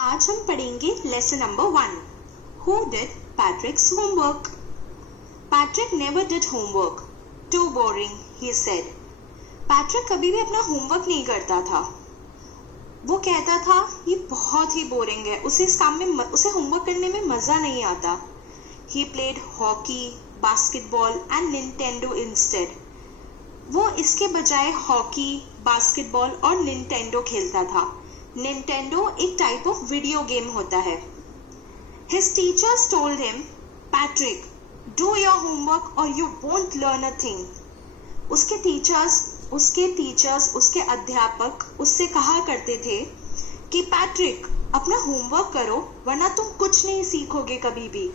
आज हम पढ़ेंगे lesson number 1. Who did Patrick's homework? Patrick never did homework. Too boring, he said. Patrick कभी भी अपना होमवर्क नहीं करता था. वो कहता था ये बहुत ही बोरिंग है, उसे इस काम में उसे होमवर्क करने में मजा नहीं आता. He played hockey, basketball and Nintendo instead. वो इसके बजाय हॉकी, बास्केटबॉल और निंटेंडो खेलता था. निंटेंडो एक टाइप ऑफ वीडियो गेम होता है. His teachers told him, Patrick, do your homework or you won't learn a thing. उसके टीचर्स, उसके अध्यापक उससे कहा करते थे कि पैट्रिक अपना होमवर्क करो वरना तुम कुछ नहीं सीखोगे कभी भी.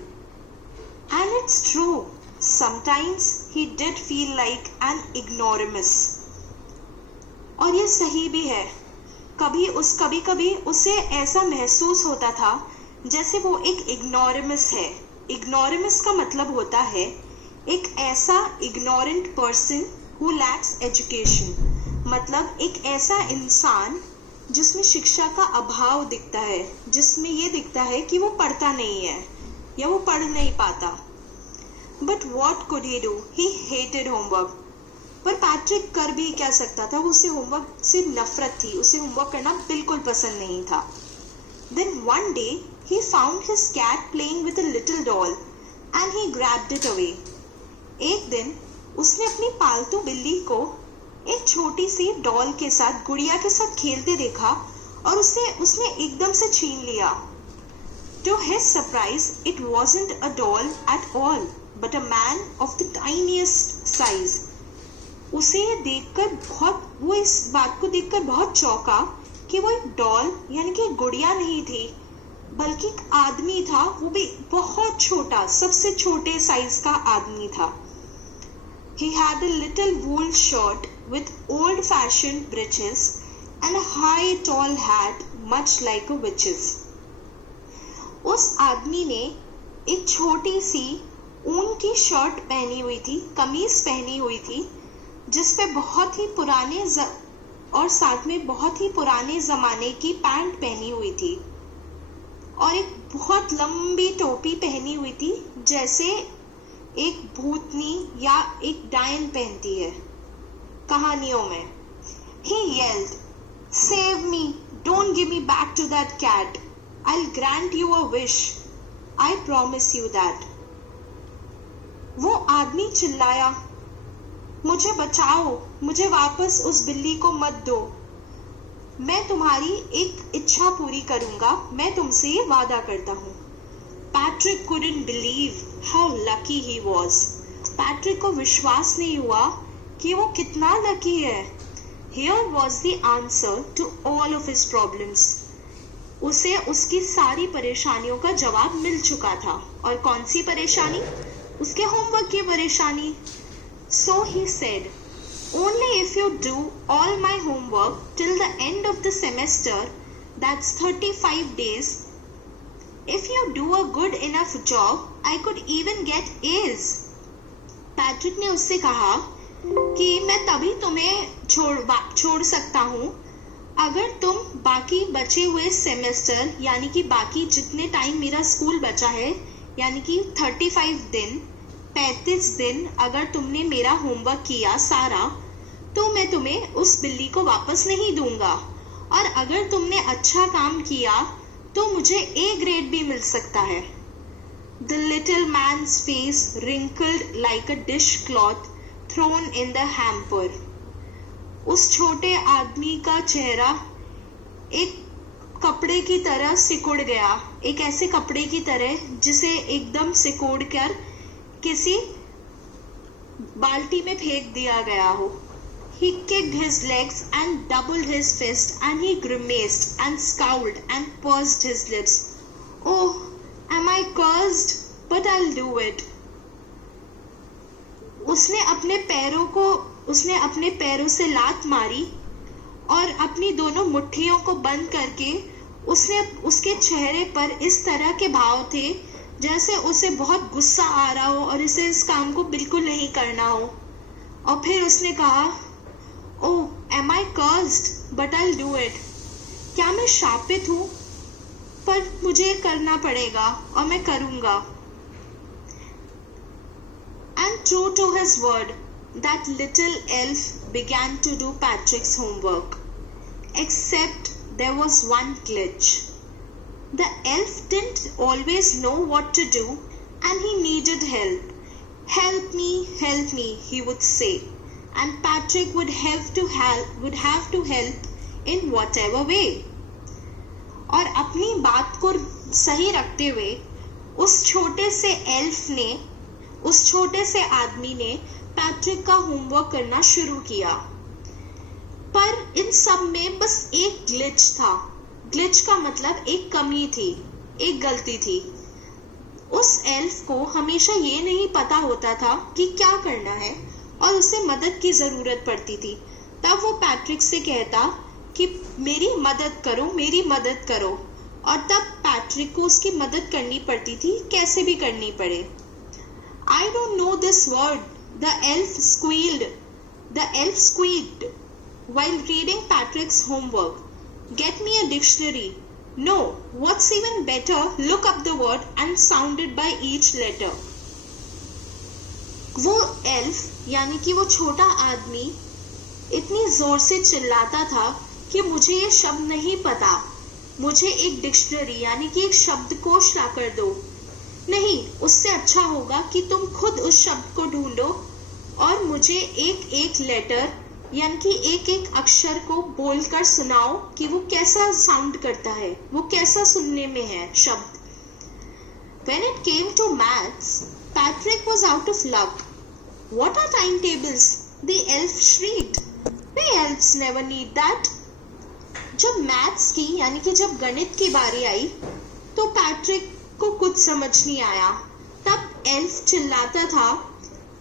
And it's true. Sometimes he did feel like an ignoramus. और ये सही भी है. कभी उसे ऐसा महसूस होता था जैसे वो एक इग्नोरेमस है. इग्नोरेमस का मतलब होता है एक ऐसा ignorant person who lakhs education. मतलब एक ऐसा इंसान जिसमें शिक्षा का अभाव दिखता है, जिसमें ये दिखता है कि वो पढ़ता नहीं है या वो पढ़ नहीं पाता. But what could he do? He hated homework. पर पैट्रिक कर भी क्या सकता था, उसे होमवर्क से नफरत थी, उसे होमवर्क करना बिल्कुल पसंद नहीं था. Then one day he found his cat playing with a little doll and he grabbed it away. एक दिन उसने अपनी पालतू बिल्ली को एक छोटी सी डॉल के साथ, गुड़िया के साथ खेलते देखा और उसने एकदम से छीन लिया. To his surprise, it wasn't a doll at all, but a man of the tiniest size. वो इस बात को देखकर बहुत चौंका कि वो एक डॉल यानी कि गुड़िया नहीं थी बल्कि एक आदमी था, वो भी बहुत छोटा, सबसे छोटे साइज का आदमी था. He had a little wool shirt with old-fashioned breeches and a high tall hat much like a witch's. उस आदमी ने एक छोटी सी ऊन की शर्ट पहनी हुई थी, कमीज पहनी हुई थी, जिसपे बहुत ही पुराने और साथ में बहुत ही पुराने जमाने की पैंट पहनी हुई थी और एक बहुत लंबी टोपी पहनी हुई थी जैसे एक भूतनी या एक डायन पहनती है कहानियों में. He yelled, "Save me! Don't give me back to that cat! I'll grant you a wish. I promise you that." वो आदमी चिल्लाया, मुझे बचाओ, मुझे वापस उस बिल्ली को मत दो, मैं तुम्हारी एक इच्छा पूरी करूंगा, मैं तुमसे ये वादा करता हूँ. Patrick couldn't believe how lucky he was. Patrick को विश्वास नहीं हुआ कि वो कितना लकी है. Here was the answer to all of his problems. उसे उसकी सारी परेशानियों का जवाब मिल चुका था. और कौन सी परेशानी? उसके होमवर्क की परेशानी. So he said, "Only if you do all my homework till the end of the semester, that's 35 days. If you do a good enough job, I could even get A's." Patrick ने उससे कहा कि मैं तभी तुम्हें छोड़ सकता हूँ अगर तुम बाकी बचे हुए सेमेस्टर यानी कि बाकी जितने टाइम मेरा स्कूल बचा है यानी कि 35 दिन अगर तुमने मेरा होमवर्क किया सारा तो मैं तुम्हें उस बिल्ली को वापस नहीं दूंगा और अगर तुमने अच्छा काम किया तो मुझे A ग्रेड भी मिल सकता है. The little man's face wrinkled like a dishcloth thrown in the hamper. उस छोटे आदमी का चेहरा एक कपड़े की तरह सिकुड़ गया, एक ऐसे कपड़े की तरह जिसे एकदम सिकोड़ कर किसी बाल्टी में फेंक दिया गया हो. He kicked his legs and doubled his fist and he grimaced and scowled and pursed his lips. Oh, am I cursed? But I'll do it. उसने अपने पैरों से लात मारी और अपनी दोनों मुट्ठियों को बंद करके उसके चेहरे पर इस तरह के भाव थे जैसे उसे बहुत गुस्सा आ रहा हो और इसे इस काम को बिल्कुल नहीं करना हो. और फिर उसने कहा, "Oh, am I cursed? But I'll do it." क्या मैं शापित हूँ? पर मुझे करना पड़ेगा और मैं करूँगा। And true to his word, that little elf began to do Patrick's homework. Except there was one glitch. The elf didn't always know what to do and he needed help. Help me, he would say. And Patrick would have to help in whatever way. और अपनी बात को सही रखते हुए उस छोटे से आदमी ने पैट्रिक का होमवर्क करना शुरू किया। पर इन सब में बस एक ग्लिच था। ग्लिच का मतलब एक कमी थी, एक गलती थी। उस एल्फ को हमेशा ये नहीं पता होता था कि क्या करना है और उसे मदद की जरूरत पड़ती थी। तब वो पैट्रिक से कहता कि मेरी मदद करो और तब पैट्रिक को उसकी मदद करनी पड़ती थी, कैसे भी करनी पड़े। I don't know this word, the elf squeaked while reading Patrick's homework. Get me a dictionary. No, what's even better, look up the word and sound it by each letter. वो एल्फ यानी कि वो छोटा आदमी इतनी जोर से चिल्लाता था कि मुझे ये शब्द नहीं पता, मुझे एक डिक्शनरी यानी कि एक शब्दकोश ला कर दो। नहीं, उससे अच्छा होगा कि तुम खुद उस शब्द को ढूंढो और मुझे एक एक लेटर यानी कि एक एक अक्षर को बोलकर सुनाओ कि वो कैसा साउंड करता है, वो कैसा सुनने में है शब्द। When it came to maths, Patrick was out of luck. What are timetables? The elf shrieked. We elves never need that. जब मैथ्स की यानी कि जब गणित की बारी आई तो पैट्रिक को कुछ समझ नहीं आया। तब एल्फ चिल्लाता था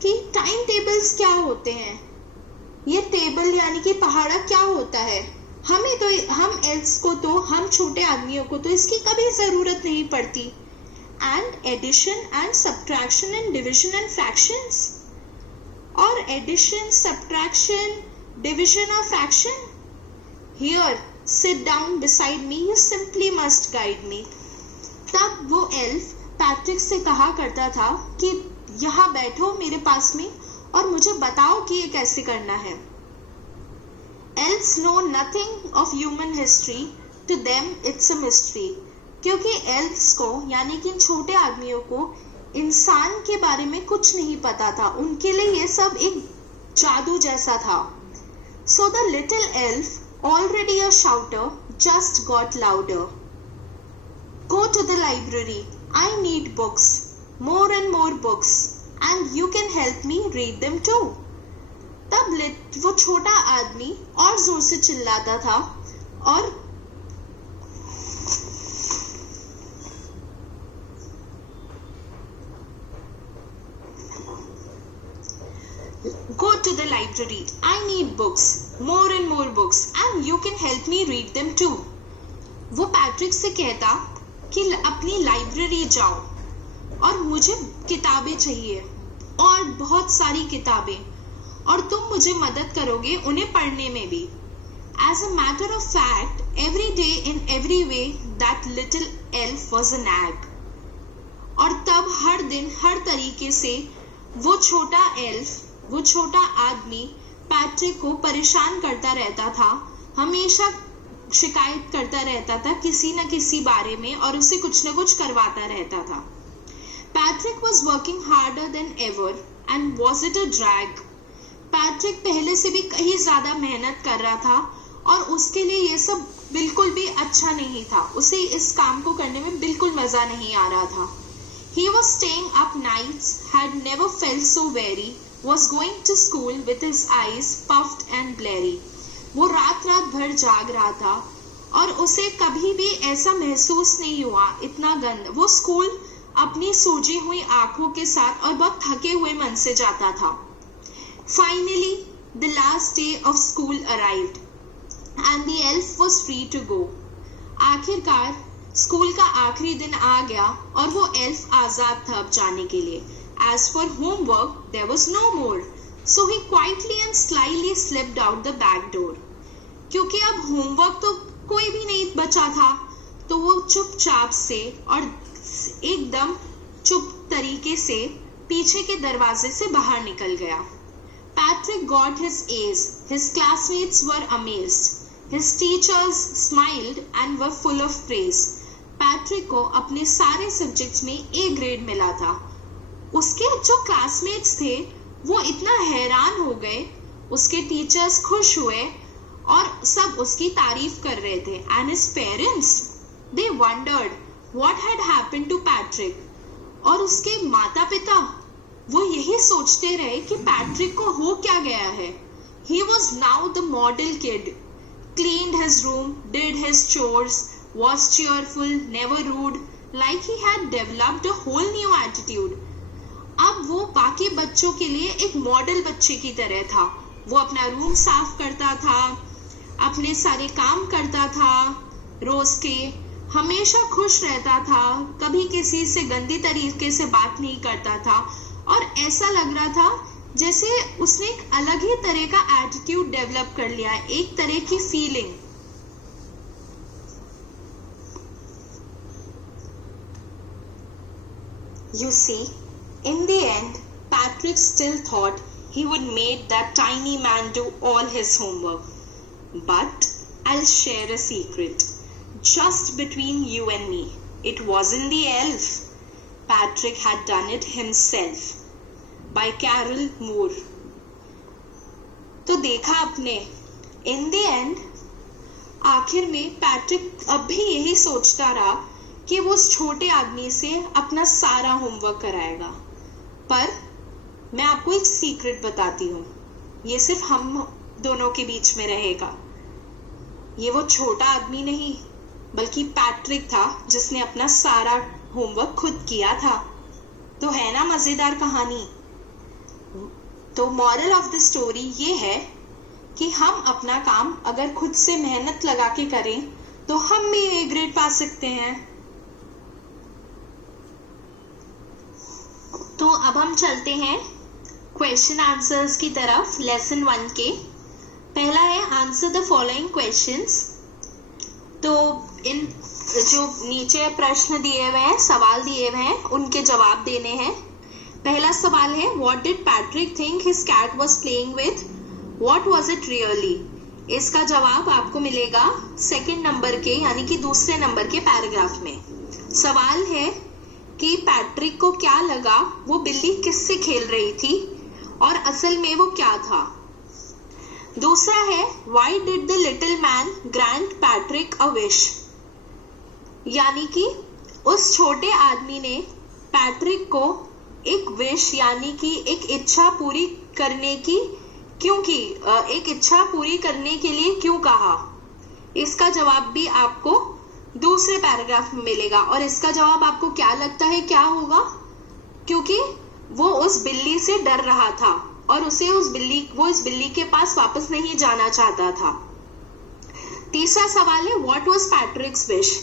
कि टाइम टेबल्स क्या होते हैं, ये टेबल यानी कि पहाड़ा क्या होता है। हम एल्फ्स को तो, हम छोटे आदमियों को तो इसकी कभी जरूरत नहीं पड़ती। And addition and subtraction and division and fractions, और एडिशन, सब्ट्रैक्शन, डिविजन और fraction. Here sit down beside me, you simply must guide me. तब वो एल्फ पैट्रिक से कहा करता था कि यहाँ बैठो मेरे पास में और मुझे बताओ कि ये कैसे करना है। Elves know nothing of human history, to them it's a mystery. क्योंकि elves को यानी कि छोटे आदमियों को इंसान के बारे में कुछ नहीं पता था, उनके लिए ये सब एक जादू जैसा था। So the little elf, already a shouter, just got louder. Go to the library. I need books, more and more books, and you can help me read them too. तब वो छोटा आदमी और जोर से चिल्लाता था और Go to the library. I need books, more and more books, and you can help me read them too. वो पैट्रिक से कहता कि अपनी लाइब्रेरी जाओ और मुझे किताबें चाहिए और बहुत सारी किताबें, और तुम मुझे मदद करोगे उन्हें पढ़ने में भी। As a matter of fact, every day in every way that little elf was a nag. और तब हर दिन हर तरीके से वो छोटा एल्फ, वो छोटा आदमी पैट्रिक को परेशान करता रहता था, हमेशा शिकायत करता रहता था किसी न किसी बारे में और उसे कुछ न कुछ करवाता रहता था। Patrick was working harder than ever and was it a drag? Patrick पहले से भी कहीं ज्यादा मेहनत कर रहा था और उसके लिए ये सब बिल्कुल भी अच्छा नहीं था, उसे इस काम को करने में बिल्कुल मजा नहीं आ रहा था। He was staying up nights, had never felt so weary, was going to school with his eyes puffed and bleary. वो रात भर जाग रहा था और उसे कभी भी ऐसा महसूस नहीं हुआ इतना गंदा। वो स्कूल अपनी सूजी हुई आंखों के साथ और बहुत थके हुए मन से जाता था। Finally, the last day of school arrived and the elf was free to go. आखिरकार स्कूल का आखिरी दिन आ गया और वो एल्फ आजाद था अब जाने के लिए। As for homework, there was no more. So he quietly and slyly slipped out the back door. क्योंकि अब होमवर्क तो कोई भी नहीं बचा था, तो वो चुपचाप से और एकदम चुप तरीके से पीछे के दरवाजे से बाहर निकल गया। Patrick got his A's. His classmates were amazed. His teachers smiled and were full of praise. Patrick को अपने सारे सब्जेक्ट्स में A ग्रेड मिला था। उसके जो क्लासमेट्स थे वो इतना हैरान हो गए, उसके टीचर्स खुश हुए और सब उसकी तारीफ कर रहे थे। And his parents, they wondered what had happened to Patrick. और उसके माता पिता वो यही सोचते रहे कि पैट्रिक को हो क्या गया है। He was now the model kid. Cleaned his room, did his chores, was cheerful, never rude, like he had developed a whole new attitude. अब वो बाकी बच्चों के लिए एक मॉडल बच्चे की तरह था। वो अपना रूम साफ करता था, अपने सारे काम करता था रोज के, हमेशा खुश रहता था, कभी किसी से गंदी तरीके से बात नहीं करता था और ऐसा लग रहा था जैसे उसने एक अलग ही तरह का एटीट्यूड डेवलप कर लिया, एक तरह की feeling. You see, in the end, Patrick still thought he would make that tiny man do all his homework. But I'll share a secret. Just between you and me, it wasn't the elf. Patrick had done it himself. By Carol Moore. तो देखा आपने, in the end, आखिर में Patrick अब भी यही सोचता रहा कि वो उस छोटे आदमी से अपना सारा होमवर्क कराएगा। पर मैं आपको एक सीक्रेट बताती हूँ, ये सिर्फ हम दोनों के बीच में रहेगा। ये वो छोटा आदमी नहीं बल्कि पैट्रिक था जिसने अपना सारा होमवर्क खुद किया था। तो है ना मजेदार कहानी। तो मॉरल ऑफ द स्टोरी ये है कि हम अपना काम अगर खुद से मेहनत लगा के करें तो हम भी ए ग्रेड पा सकते हैं। तो अब हम चलते हैं क्वेश्चन आंसर्स की तरफ लेसन 1 के। पहला है आंसर द फॉलोइंग क्वेश्चंस। तो इन जो नीचे प्रश्न दिए हुए हैं, सवाल दिए हुए हैं, उनके जवाब देने हैं। पहला सवाल है what did Patrick think his cat was playing with, what was it really. इसका जवाब आपको मिलेगा सेकंड नंबर के यानी कि दूसरे नंबर के पैराग्राफ में। सवाल है कि पैट्रिक को क्या लगा वो बिल्ली किससे खेल रही थी और असल में वो क्या था। दूसरा है why did the little man grant Patrick a wish, यानी कि उस छोटे आदमी ने पैट्रिक को एक विश यानी कि एक इच्छा पूरी करने की एक इच्छा पूरी करने के लिए क्यों कहा। इसका जवाब भी आपको दूसरे पैराग्राफ में मिलेगा और इसका जवाब आपको क्या लगता है क्या होगा, क्योंकि वो उस बिल्ली से डर रहा था और वो इस बिल्ली के पास वापस नहीं जाना चाहता था। तीसरा सवाल है व्हाट वाज पैट्रिक्स विश,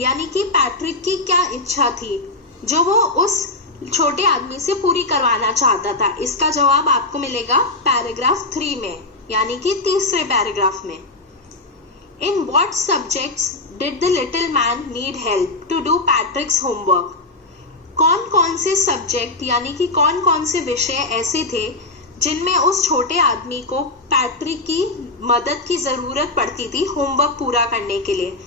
यानी कि पैट्रिक की क्या इच्छा थी जो वो उस छोटे आदमी से पूरी करवाना चाहता था। इसका जवाब आपको मिलेगा पैराग्राफ 3 में, यानी कि तीसरे पैराग्राफ में। In what subjects did the little man need help to do Patrick's homework. कौन कौन से सब्जेक्ट यानी कि कौन कौन से विषय ऐसे थे जिनमें उस छोटे आदमी को पैट्रिक की मदद की जरूरत पड़ती थी होमवर्क पूरा करने के लिए।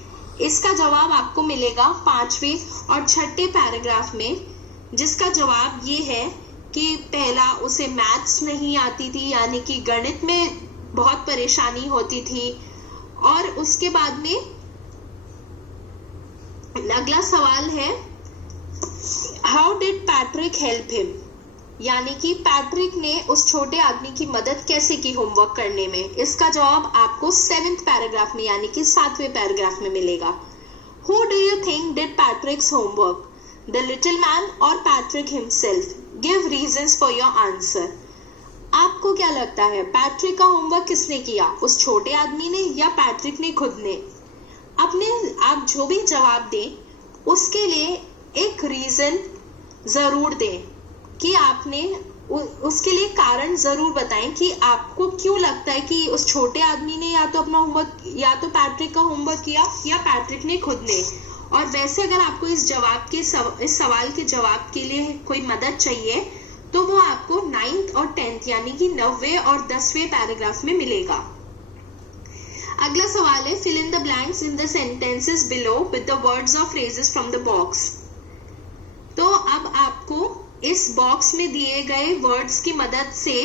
इसका जवाब आपको मिलेगा 5वें और 6ठे पैराग्राफ में, जिसका जवाब ये है कि पहला उसे मैथ्स नहीं आती थी यानी कि गणित में बहुत परेशानी होती थी, और उसके बाद में अगला सवाल है how did Patrick help him, यानी कि पैट्रिक ने उस छोटे आदमी की मदद कैसे की होमवर्क करने में। इसका जवाब आपको 7th पैराग्राफ में यानी कि 7वें पैराग्राफ में मिलेगा। Who do you think did Patrick's homework, the little man और Patrick himself. Give reasons for your answer. आपको क्या लगता है पैट्रिक का होमवर्क किसने किया, उस छोटे आदमी ने या पैट्रिक ने खुद ने। आप जो भी जवाब दें उसके लिए एक रीजन जरूर दें कि आपने उसके लिए कारण जरूर बताएं कि आपको क्यों लगता है कि उस छोटे आदमी ने या तो अपना होमवर्क या तो पैट्रिक का होमवर्क किया या पैट्रिक ने खुद ने, और वैसे अगर आपको इस सवाल के जवाब के लिए कोई मदद चाहिए तो वो आपको 9th और 10th यानी कि 9वें और 10वें पैराग्राफ में मिलेगा। अगला सवाल है fill in the blanks in the sentences below with the words or phrases from the box। तो अब आपको इस बॉक्स में दिए गए वर्ड्स की मदद से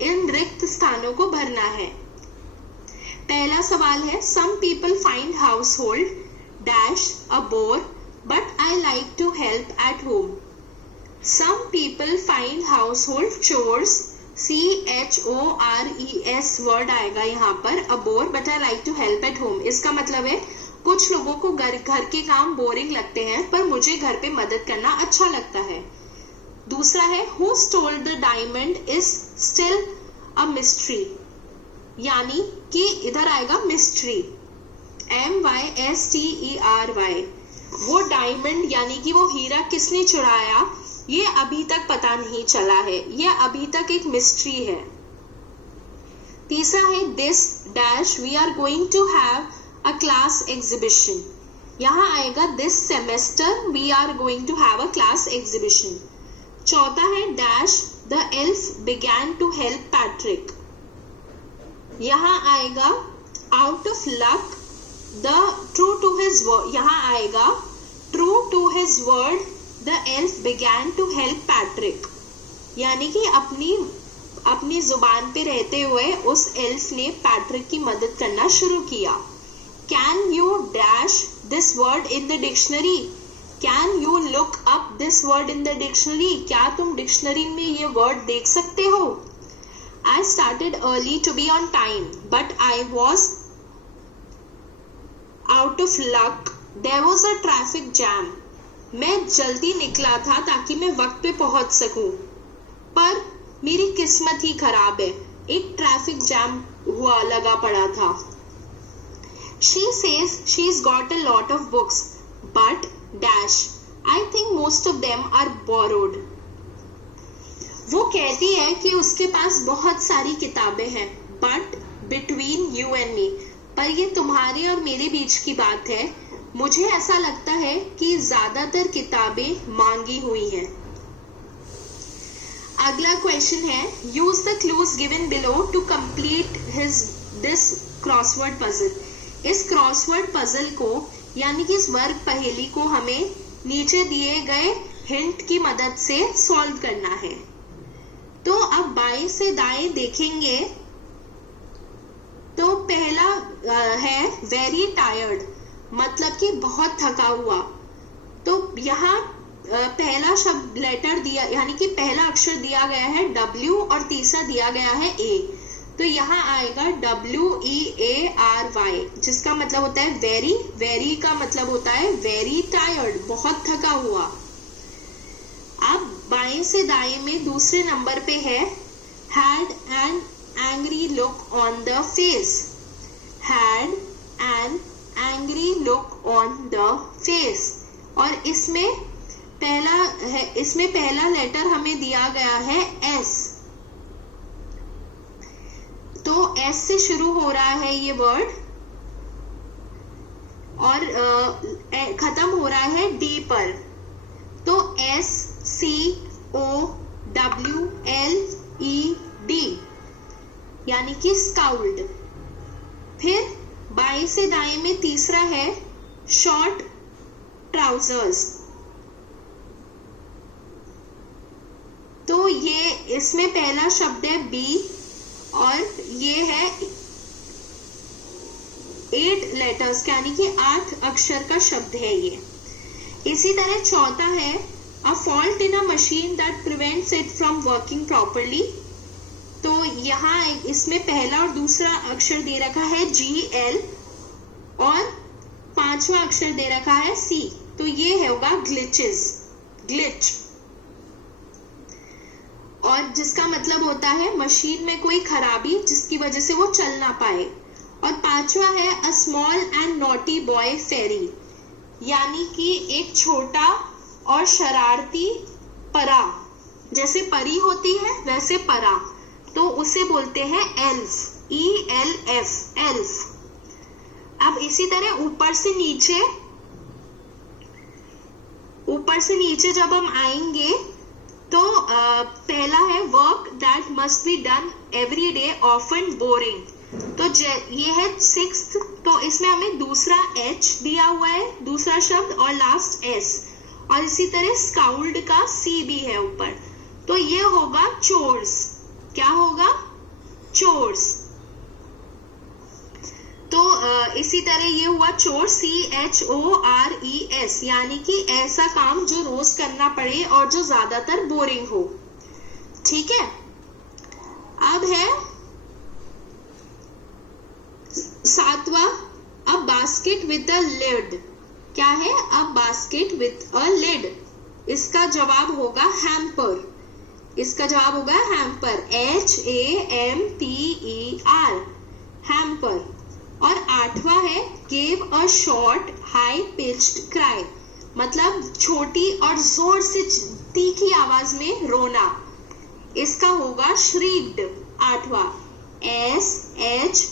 इन रिक्त स्थानों को भरना है। पहला सवाल है some people find household dash a bore but I like to help at home। Some people find household chores CHORES word आएगा यहाँ पर a bore but I like to help at home। इसका मतलब है कुछ लोगों को घर के काम बोरिंग लगते हैं पर मुझे घर पे मदद करना अच्छा लगता है। दूसरा है who stole the diamond is still a mystery, यानी कि इधर आएगा mystery MYSTERY। वो डायमंड यानी कि वो हीरा किसने चुराया ये अभी तक पता नहीं चला है, ये अभी तक एक मिस्ट्री है। तीसरा है this dash we are going to have a class exhibition. यहाँ आएगा this semester we are going to have a class exhibition. चौथा है dash the elf began to help Patrick. यहाँ आएगा out of luck the true to his word. यहाँ आएगा true to his word The elf began to help Patrick, यानी कि अपनी जुबान पे रहते हुए उस एल्फ ने पैट्रिक की मदद करना शुरू किया। Can you dash this word in the dictionary? Can you look up this word in the dictionary? क्या तुम डिक्शनरी में ये वर्ड देख सकते हो? I started early to be on time, but I was out of luck. There was a traffic jam. मैं जल्दी निकला था ताकि मैं वक्त पे पहुंच सकूं, पर मेरी किस्मत ही खराब है, एक ट्रैफिक जैम लगा पड़ा था। She says she's got a lot of books, but dash I think most of them are borrowed। वो कहती है कि उसके पास बहुत सारी किताबें हैं, but between you and me, पर ये तुम्हारे और मेरे बीच की बात है, मुझे ऐसा लगता है कि ज्यादातर किताबें मांगी हुई हैं। अगला क्वेश्चन है use the clues given below to complete this crossword puzzle. इस क्रॉसवर्ड पजल को यानी कि इस वर्ग पहेली को हमें नीचे दिए गए हिंट की मदद से सॉल्व करना है। तो अब बाएं से दाएं देखेंगे तो पहला है वेरी टायर्ड, मतलब कि बहुत थका हुआ। तो यहाँ पहला शब्द लेटर दिया यानी कि पहला अक्षर दिया गया है W और तीसरा दिया गया है A। तो यहाँ आएगा WEARY जिसका मतलब होता है वेरी। वेरी का मतलब होता है वेरी टायर्ड, बहुत थका हुआ। अब बाएं से दाएं में दूसरे नंबर पे है had an angry look on the face। had an angry look on the face और इसमें पहला लेटर हमें दिया गया है S। तो S से शुरू हो रहा है ये वर्ड और खत्म हो रहा है D पर। तो SCOWLED यानी कि स्काउल्ड। फिर बाएं से दाएं में तीसरा है शॉर्ट ट्राउजर्स। तो ये इसमें पहला शब्द है B और ये है 8 लेटर्स यानी कि 8 अक्षर का शब्द है ये। इसी तरह चौथा है a fault in a machine that prevents it from working properly. तो यहाँ इसमें पहला और दूसरा अक्षर दे रखा है GL और पांचवा अक्षर दे रखा है C। तो ये होगा ग्लिच और जिसका मतलब होता है मशीन में कोई खराबी जिसकी वजह से वो चल ना पाए। और पांचवा है a small and naughty boy fairy, यानी कि एक छोटा और शरारती परा, जैसे परी होती है वैसे परा, तो उसे बोलते हैं एल्फ, ELF एल्फ। अब इसी तरह ऊपर से नीचे ऊपर से नीचे जब हम आएंगे तो पहला है work that must be done every day often boring, तो ये है 6th, तो इसमें हमें दूसरा H दिया हुआ है, दूसरा शब्द और लास्ट S, और इसी तरह स्काउल्ड का C भी है ऊपर, तो ये होगा चोर्स। क्या होगा? चोर्स। तो इसी तरह ये हुआ चोर, CHORES, यानी कि ऐसा काम जो रोज करना पड़े और जो ज्यादातर बोरिंग हो। ठीक है, अब है 7वां, a basket with a lid. क्या है? A basket with a lid. इसका जवाब होगा हैम्पर। इसका जवाब होगा हैम्पर, HAMPER, हैम्पर। और 8वां है give a short high pitched cry, मतलब छोटी और जोर से तीखी आवाज में रोना। इसका होगा श्रीक्ड। 8वां SHRIEKED,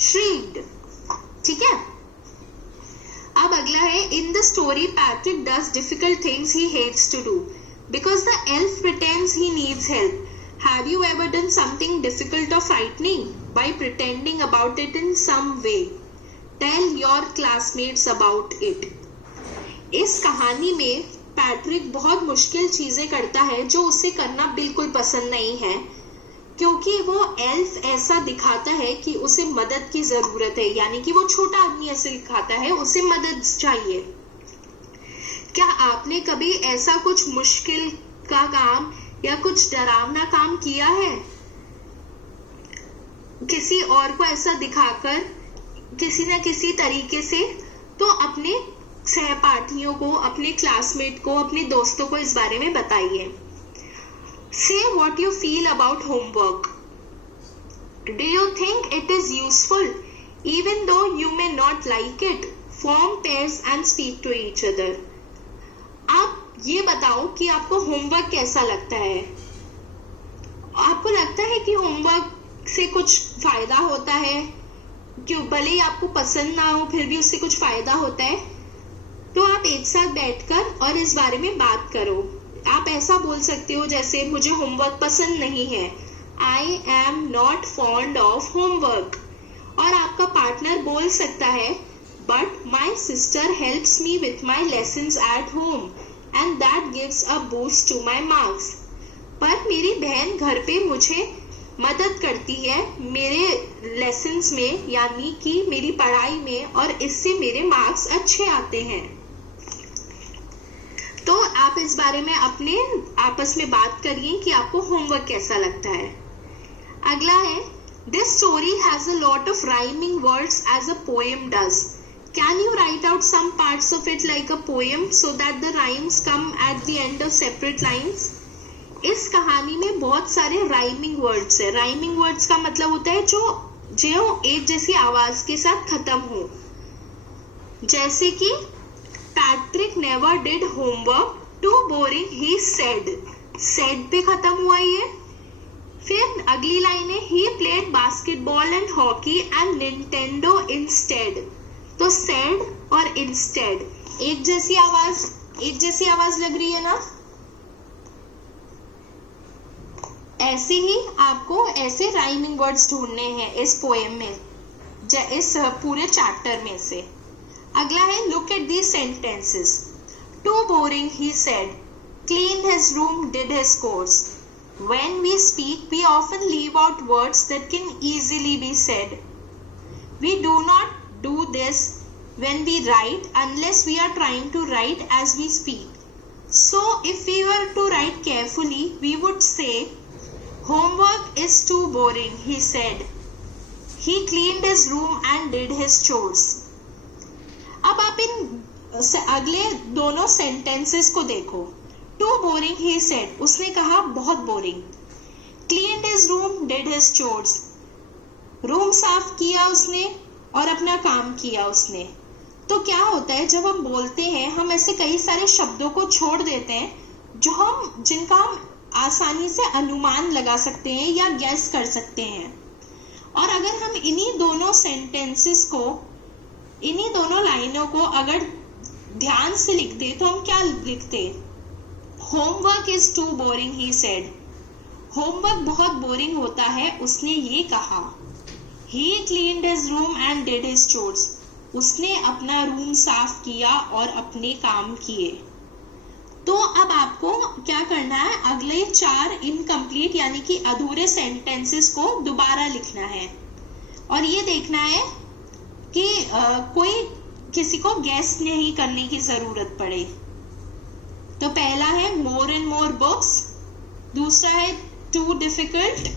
श्रीक्ड। ठीक है, अब अगला है in the story Patrick does difficult things he hates to do because the elf pretends he needs help. Have you ever done something difficult or frightening by pretending about it in some way? Tell your classmates about it. इस कहानी में Patrick बहुत मुश्किल चीजें करता है जो उसे करना बिल्कुल पसंद नहीं है, क्योंकि वो एल्फ ऐसा दिखाता है कि उसे मदद की जरूरत है, यानी कि वो छोटा आदमी ऐसे दिखाता है, उसे मदद चाहिए। क्या आपने कभी ऐसा कुछ मुश्किल का काम या कुछ डरावना काम किया है? किसी और को ऐसा दिखाकर किसी न किसी तरीके से, तो अपने सहपाठियों को, अपने क्लासमेट को, अपने दोस्तों को इस बारे में बताइए। Say what you feel about homework. Do you think it is useful? Even though you may not like it, form pairs and speak to each other. आप ये बताओ कि आपको होमवर्क कैसा लगता है। आपको लगता है कि होमवर्क से कुछ फायदा होता है? क्यों, भले ही आपको पसंद ना हो फिर भी उससे कुछ फायदा होता है। तो आप एक साथ बैठकर और इस बारे में बात करो। आप ऐसा बोल सकते हो जैसे मुझे होमवर्क पसंद नहीं है, I am not fond of homework। और आपका पार्टनर बोल सकता है but my sister helps me with my lessons at home and that gives a boost to my marks। पर मेरी बहन घर पे मुझे मदद करती है मेरे लेसन्स में, यानी कि मेरी पढ़ाई में, और इससे मेरे मार्क्स अच्छे आते हैं। तो आप इस बारे में अपने आपस में बात करिए कि आपको होमवर्क कैसा लगता है। अगला है this story has a lot of rhyming words as a poem does. Can you write out some parts of it like a poem so that the rhymes come at the end of separate lines? इस कहानी में बहुत सारे rhyming words है। Rhyming words का मतलब होता है जो एक जैसी आवाज के साथ खत्म हो, जैसे कि Patrick never did homework, too boring he said. Said पे खत्म हुआ ये। फिर अगली लाइन है he played basketball and hockey and Nintendo instead. तो सेड और इंस्टेड एक जैसी आवाज लग रही है ना। ऐसे ही आपको ऐसे राइमिंग वर्ड्स ढूंढने हैं इस पोएम में, इस पूरे चैप्टर में से। अगला है look at these sentences. Too boring he said, clean his room, did his chores. When we speak, we often leave out words that can easily be said. We do not do this when we write unless we are trying to write as we speak. So if we were to write carefully, we would say, homework is too boring, he said. He cleaned his room and did his chores. अब आप इन अगले दोनों sentences को देखो। Too boring, he said. उसने कहा बहुत boring. Cleaned his room, did his chores. Room साफ किया उसने और अपना काम किया उसने। तो क्या होता है जब हम बोलते हैं, हम ऐसे कई सारे शब्दों को छोड़ देते हैं जिनका हम आसानी से अनुमान लगा सकते हैं या गैस कर सकते हैं। और अगर हम इन्हीं दोनों सेंटेंसेस को इन्हीं दोनों लाइनों को अगर ध्यान से लिखते तो हम क्या लिखते? Homework is too boring he said. Homework बहुत बोरिंग होता है, उसने ये कहा। He cleaned his room and did his chores. उसने अपना रूम साफ किया और अपने काम किए। तो अब आपको क्या करना है? अगले 4 इनकम्प्लीट यानी कि अधूरे सेंटेंसेस को दोबारा लिखना है और ये देखना है कि कोई किसी को गेस नहीं करने की जरूरत पड़े। तो पहला है मोर एंड मोर बुक्स, दूसरा है टू डिफिकल्ट,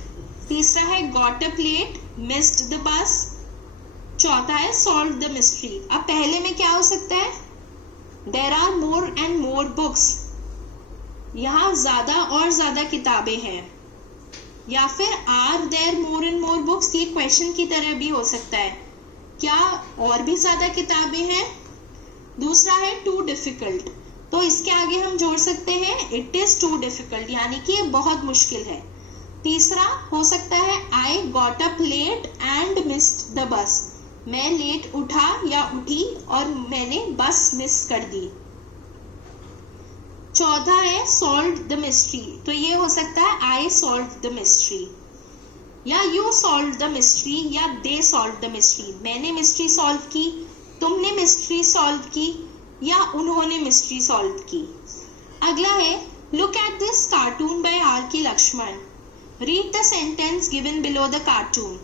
तीसरा है got up late, missed the bus, चौथा है सॉल्व द मिस्ट्री। अब पहले में क्या हो सकता है? There are more and more books, यहाँ ज्यादा और ज्यादा किताबें हैं, या फिर are there more and more books, ये क्वेश्चन की तरह भी हो सकता है, क्या और भी ज्यादा किताबें हैं। दूसरा है टू डिफिकल्ट, तो इसके आगे हम जोड़ सकते हैं इट इज टू डिफिकल्ट, यानी कि बहुत मुश्किल है। तीसरा हो सकता है I got up late and missed the bus, मैं लेट उठा या उठी और मैंने बस मिस कर दी। चौथा है सॉल्व द मिस्ट्री, तो ये हो सकता है आई सॉल्व द मिस्ट्री, या यू सॉल्व द मिस्ट्री, या दे सॉल्व द मिस्ट्री, मैंने मिस्ट्री सॉल्व की, तुमने मिस्ट्री सॉल्व की, या उन्होंने मिस्ट्री सॉल्व की। अगला है look at this cartoon by R K Laxman, read the sentence given below the cartoon,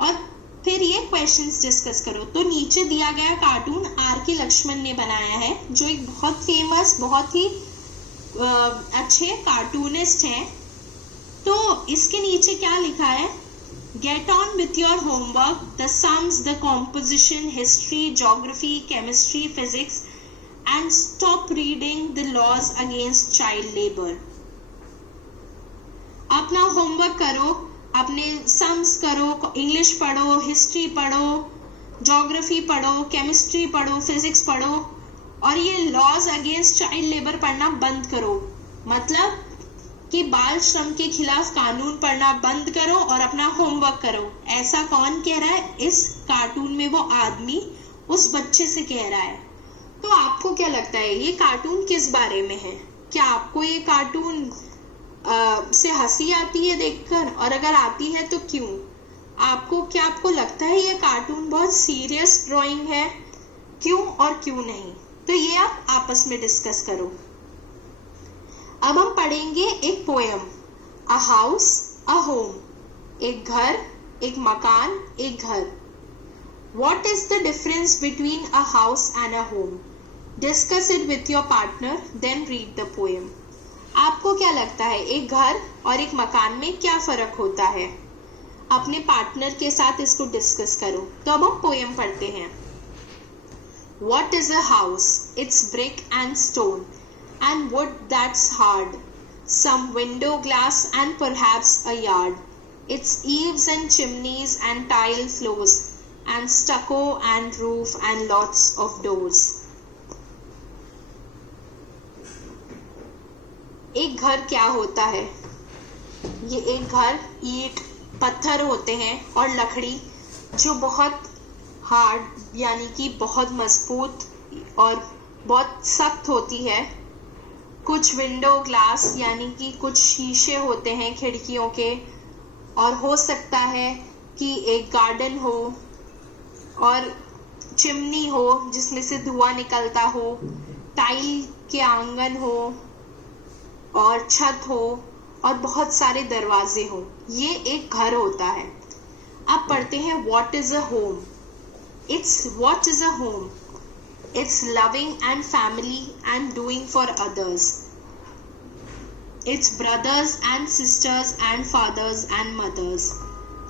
और फिर ये क्वेश्चंस डिस्कस करो। तो नीचे दिया गया कार्टून आर के लक्ष्मण ने बनाया है, जो एक बहुत फेमस, बहुत ही अच्छे कार्टूनिस्ट हैं। तो इसके नीचे क्या लिखा है? Get on with your homework, the sums, the composition, history, geography, chemistry, physics, and stop reading the laws against child labour. अपना होमवर्क करो, अपने सम्स करो, इंग्लिश पढ़ो, हिस्ट्री पढ़ो, ज्योग्राफी पढ़ो, केमिस्ट्री पढ़ो, फिजिक्स पढ़ो, और ये लॉज अगेंस्ट चाइल्ड लेबर पढ़ना बंद करो। मतलब कि बाल श्रम के खिलाफ कानून पढ़ना बंद करो और अपना होमवर्क करो। ऐसा कौन कह रहा है? इस कार्टून में वो आदमी उस बच्चे से कह रहा है। तो आपको क्या लगता है ये कार्टून किस बारे में है? क्या आपको ये कार्टून से हंसी आती है देखकर, और अगर आती है तो क्यों? आपको लगता है ये कार्टून बहुत सीरियस ड्राइंग है? क्यों और क्यों नहीं? तो ये आप आपस में डिस्कस करो। अब हम पढ़ेंगे एक poem, a house a home, एक घर, एक मकान, एक घर। What is the difference between a house and a home? Discuss it with your partner, then read the poem. आपको क्या लगता है एक घर और एक मकान में क्या फर्क होता है? अपने पार्टनर के साथ इसको डिस्कस करो। तो अब हम पोएम पढ़ते हैं। What is a house? It's brick and stone and wood that's hard, some window glass and perhaps a yard. It's eaves and chimneys and tile floors and stucco and roof and lots of doors. एक घर क्या होता है? ये एक घर ईंट, पत्थर होते हैं और लकड़ी जो बहुत हार्ड यानी कि बहुत मजबूत और बहुत सख्त होती है। कुछ विंडो ग्लास यानी कि कुछ शीशे होते हैं खिड़कियों के, और हो सकता है कि एक गार्डन हो और चिमनी हो जिसमें से धुआं निकलता हो, टाइल के आंगन हो और छत हो और बहुत सारे दरवाजे हो। ये एक घर होता है। अब पढ़ते हैं what is a home. What is a home? It's loving and family and doing for others. It's brothers and sisters and fathers and mothers.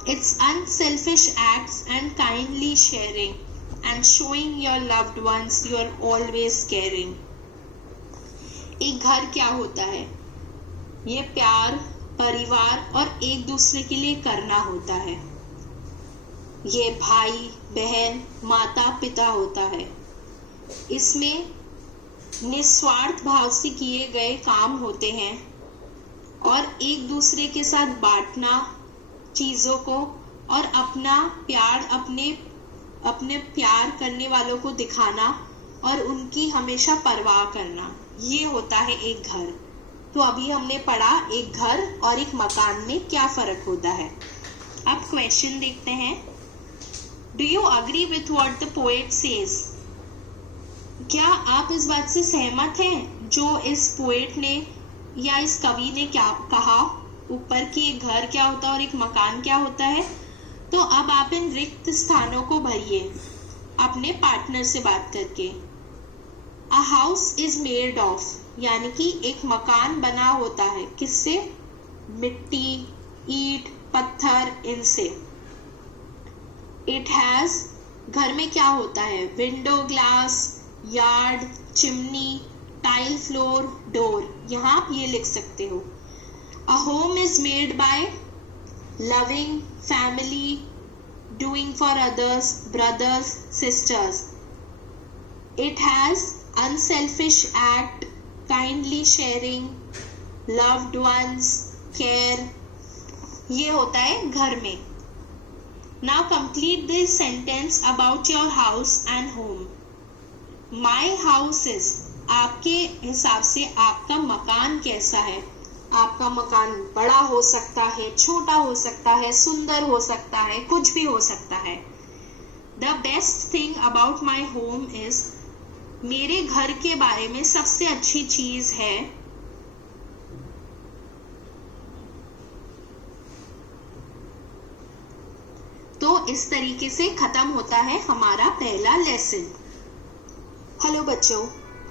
It's unselfish acts and kindly sharing and showing your loved ones you're always caring. एक घर क्या होता है? ये प्यार, परिवार और एक दूसरे के लिए करना होता है। ये भाई बहन, माता पिता होता है। इसमें निस्वार्थ भाव से किए गए काम होते हैं और एक दूसरे के साथ बांटना चीज़ों को और अपना प्यार अपने अपने प्यार करने वालों को दिखाना और उनकी हमेशा परवाह करना, ये होता है एक घर। तो अभी हमने पढ़ा एक घर और एक मकान में क्या फर्क होता है। अब क्वेश्चन देखते हैं। Do you agree with what the poet says? क्या आप इस बात से सहमत हैं जो इस पोएट ने या इस कवि ने क्या कहा, ऊपर कि एक घर क्या होता है और एक मकान क्या होता है? तो अब आप इन रिक्त स्थानों को भरिए अपने पार्टनर से बात करके। A house is made of, यानी कि एक मकान बना होता है किससे? मिट्टी, ईंट, पत्थर, इनसे। इट हैज, घर में क्या होता है? Window, glass, yard, chimney, tile floor, door. यहाँ आप ये लिख सकते हो। A home is made by loving, family, doing for others, brothers, sisters. It has unselfish act, kindly sharing, loved ones, care. ये होता है घर में। Now complete this sentence about your house and home. My house is, आपके हिसाब से आपका मकान कैसा है? आपका मकान बड़ा हो सकता है, छोटा हो सकता है, सुंदर हो सकता है, कुछ भी हो सकता है। The best thing about my home is, मेरे घर के बारे में सबसे अच्छी चीज है तो इस तरीके से खत्म होता है हमारा पहला लेसन। हेलो बच्चों,